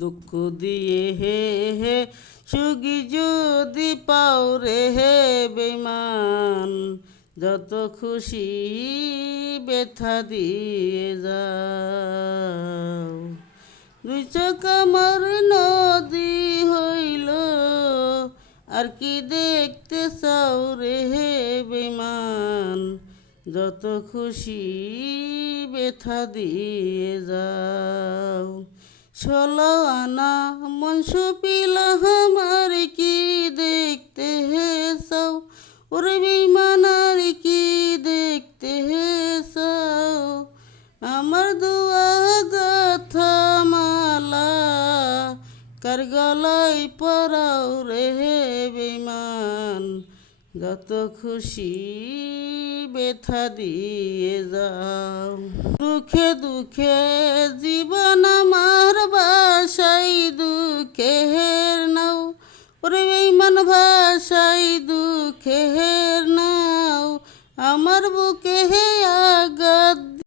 দুঃখ দিয়ে হে হে সুখী যদি পাও রে হে বেমান, যত খুশি ব্যথা দিয়ে যাও। দুই চোখ আমার নদী হইল, আর কি দেখতে চাও রে হে বেমান, যত খুশি ব্যথা দিয়ে যাও। 16 আনা মন সপিল আমার কি দেখতে হে চাও, ওরে বেঈমান আর কি দেখতে হে চাও। আমার দুয়া গাথা মালা কার গলায় পরাও রে হে বেঈমান, যত খুশি ব্যথা দিয়ে যাও। দুঃখে দুঃখে জীবন আমার ভাষাই দুঃখের নাও, ওরে বেঈমান ভাষাই দুঃখের নাও। আমার বুকে হে আঘাত